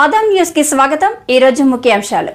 Adam news కి స్వాగతం। ఈ రోజు ముఖ్యాంశాలు।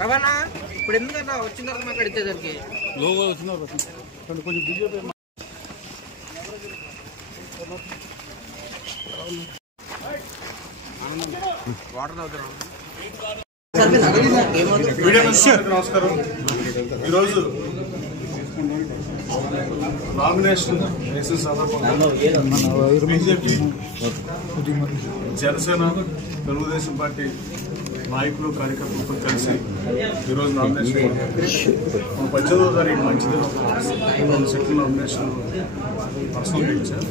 రవాణా ఇప్పుడు ఎందుకన్నా వచ్చిన తర్వాత మాట్లాడితే దానికి లోగో వచ్చిన కొంచెం బీజేపీ వాటర్ తాగుతున్నాం। నమస్కారం। ఈరోజు నామినేషన్ వేసిన సందర్భంగా బీజేపీ, జనసేన, తెలుగుదేశం పార్టీ నాయకులు, కార్యకర్తలతో కలిసి ఈరోజు నామినేషన్ 18వ తారీఖు మంచిది 2 సెట్లు నామినేషన్ పర్సనల్గా ఇచ్చారు।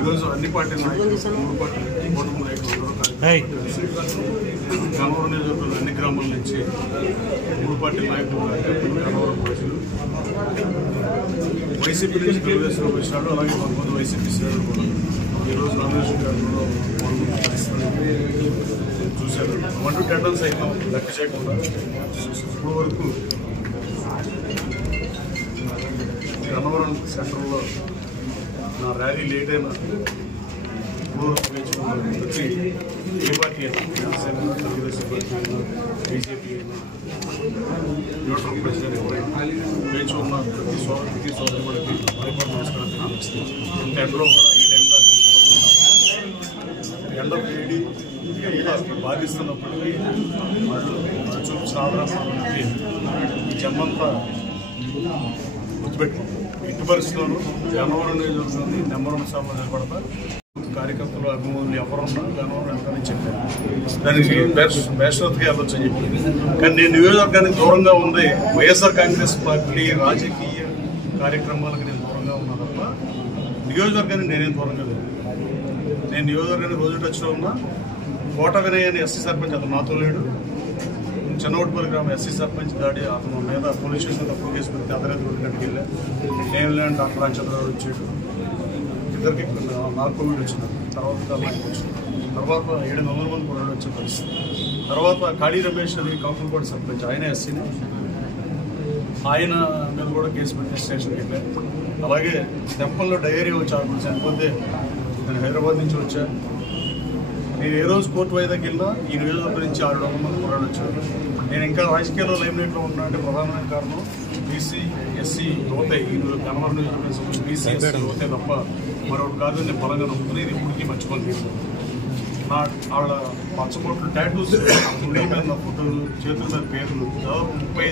ఈరోజు అన్ని పార్టీ నాయకులు, 3 పార్టీ కూటమి నాయకులు కలిసి గన్నవరం నియోజకవర్గంలో అన్ని గ్రామాల నుంచి 3 పార్టీ నాయకులు, గన్నవరం ప్రజలు వైసీపీ నుంచి తెలుగుదేశం వచ్చినాడు, అలాగే కొంతమంది వైసీపీ శ్రేణులు కూడా ఈరోజు నామినేషన్ కార్డులో చూశారు। 1 to 10 సైతం లెక్క చేయకుండా ఇప్పుడు వరకు గన్నవరం సెంటర్లో నా ర్యాలీ లేట్ అయినా ప్రతి ఏ పార్టీ అయినా, జనసేన, తెలుగుదేశం పార్టీ అయినా, బీజేపీ అయినా, న్యూట్రల్ ప్రెసిడెంట్ ఎవరైనా వేచి ఉన్న ప్రతి సోదరి మనకి పరిపాలన నమస్కారం। ఇంత ఎండలో కూడా ఈ టైం దాకా ఎండ వేడి బాధిస్తున్నప్పటికీ వాళ్ళు చూపించిన ఆదరణకి ఈ జన్మంతా గుర్తుపెట్టుకుంటాం। ఎట్టి పరిస్థితుల్లోనూ గన్నవరం నియోజకవర్గాన్ని నెంబర్ 1 స్థానంలో నిలబడతా కార్యకర్తలు అభిమానులు ఎవరున్నా గణవరం వెళ్తానని చెప్పారు. దానికి బేషరత్గా వెళ్ళొచ్చని చెప్పి. కానీ నేను నియోజకవర్గానికి దూరంగా ఉంది వైఎస్ఆర్ కాంగ్రెస్ పార్టీ రాజకీయ కార్యక్రమాలకు నేను దూరంగా ఉన్నా తప్ప నియోజకవర్గానికి నేనేం దూరంగా లేదు. నేను నియోజకవర్గానికి రోజు టచ్లో ఉన్నా. కోట వినయ్ అని ఎస్సీ సర్పంచ్ అతను నాతో లేడు. చిన్నోటిపల్లి గ్రామం ఎస్సీ సర్పంచ్ దాడి అతను మీద పోలీస్ స్టేషన్ తప్పు కేసు పెడితే అతనేది కొట్టినట్టుకు వెళ్ళా. నేను లేని డాక్టర్ రామచంద్రరావు వచ్చాడు. ఇద్దరికి నాకు కోవిడ్ వచ్చింది. తర్వాత నాకు వచ్చింది. తర్వాత 700 మంది కూడా వచ్చే పరిస్థితి. తర్వాత కాళీ రమేష్ అని కాకులపాడు సర్పంచ్, ఆయన ఎస్సీని, ఆయన మీద కూడా కేసు పెట్టి స్టేషన్కి వెళ్ళాను. అలాగే టెంపుల్లో డైరీ వచ్చి ఆడుకుని చనిపోతే నేను హైదరాబాద్ నుంచి వచ్చా. నేను ఏ రోజు కోర్టు వాయిదాకి వెళ్ళినా ఈ నియోజకవర్గం నుంచి 600 మంది కూడా వచ్చారు. నేను ఇంకా రాజకీయాల్లో లైమ్లైట్లో ఉన్నా అంటే ప్రధానమైన కారణం బీసీ ఎస్సీ యువతే. ఈ గణవరం నియోజకవర్గం బీసీ ఎస్సీ యువతే తప్ప మరొకటి కాదు. నేను బలంగా నమ్ముకుని ఇది ఇప్పటికీ మర్చిపోలేదు. నా వాళ్ళ పచ్చబొట్లు టాటూస్, మీద ఫోటోలు, చేతుల మీద పేర్లు, 30